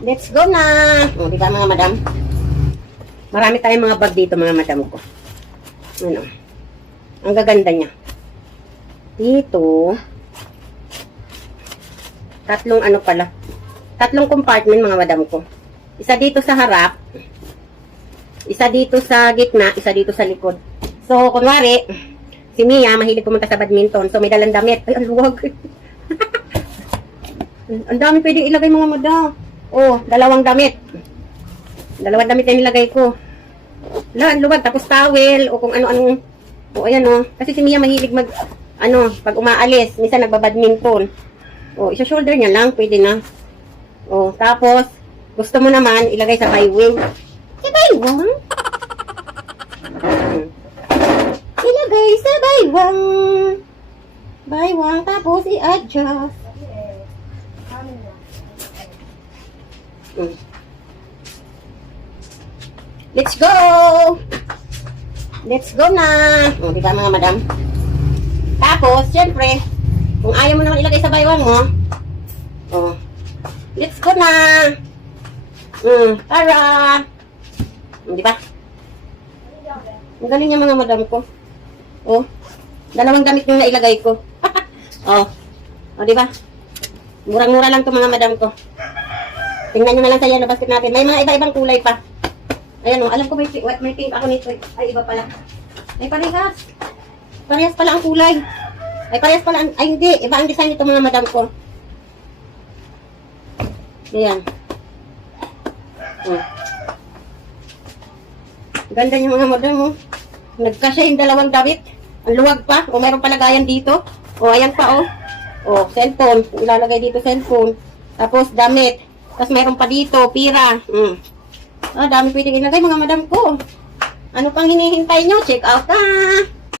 Let's go na! O, di ba mga madam? Marami tayong mga bag dito mga madam ko. Ano? Ang gaganda niya. Dito, tatlong ano pala. Tatlong compartment mga madam ko. Isa dito sa harap. Isa dito sa gitna. Isa dito sa likod. So, kunwari, si Mia, mahilig pumunta sa badminton. So, may dalang damit. Ay, ang luwag. Ang dami pwedeng ilagay mga madam. Oh, dalawang damit. Dalawang damit na nilagay ko. Wala, ang luwag. Tapos towel. O kung ano-anong. O, ayan o. Kasi si Mia mahilig mag, ano, pag umaalis. Minsan nagbabadminton. O, isa-shoulder niya lang. Pwede na. O, tapos, gusto mo naman, ilagay sa baywing. Sa baywang? Ilagay sa baywang. Baywang, tapos i-adjust. Let's go! Let's go na! O, di ba mga madam? Tapos, syempre, kung ayaw mo naman ilagay sa baywang mo, o, let's go na! Para! Di ba? Ang galing niya mga madam ko. O, dalawang damit yung nailagay ko. O, di ba? Murang-mura lang to mga madam ko. Tingnan nyo na lang sa yan na basket natin. May mga iba-ibang kulay pa. Ayan o, alam ko may pink ako nito. Ay, iba pala. Ay, parehas. Parehas pala ang kulay. Ay, parehas pala ang... Ay, hindi. Iba ang design nito mga madam ko. Ayan. Ganda niyo mga madam o. Nagkasya yung dalawang damit. Ang luwag pa. O, mayroon palagayan dito. O, ayan pa o. O, cellphone. Ilalagay dito cellphone. Tapos, damit. Tapos mayroon pa dito, pira. Dami pwedeng ilagay mga madam ko. Ano pang hinihintay nyo? Check out na!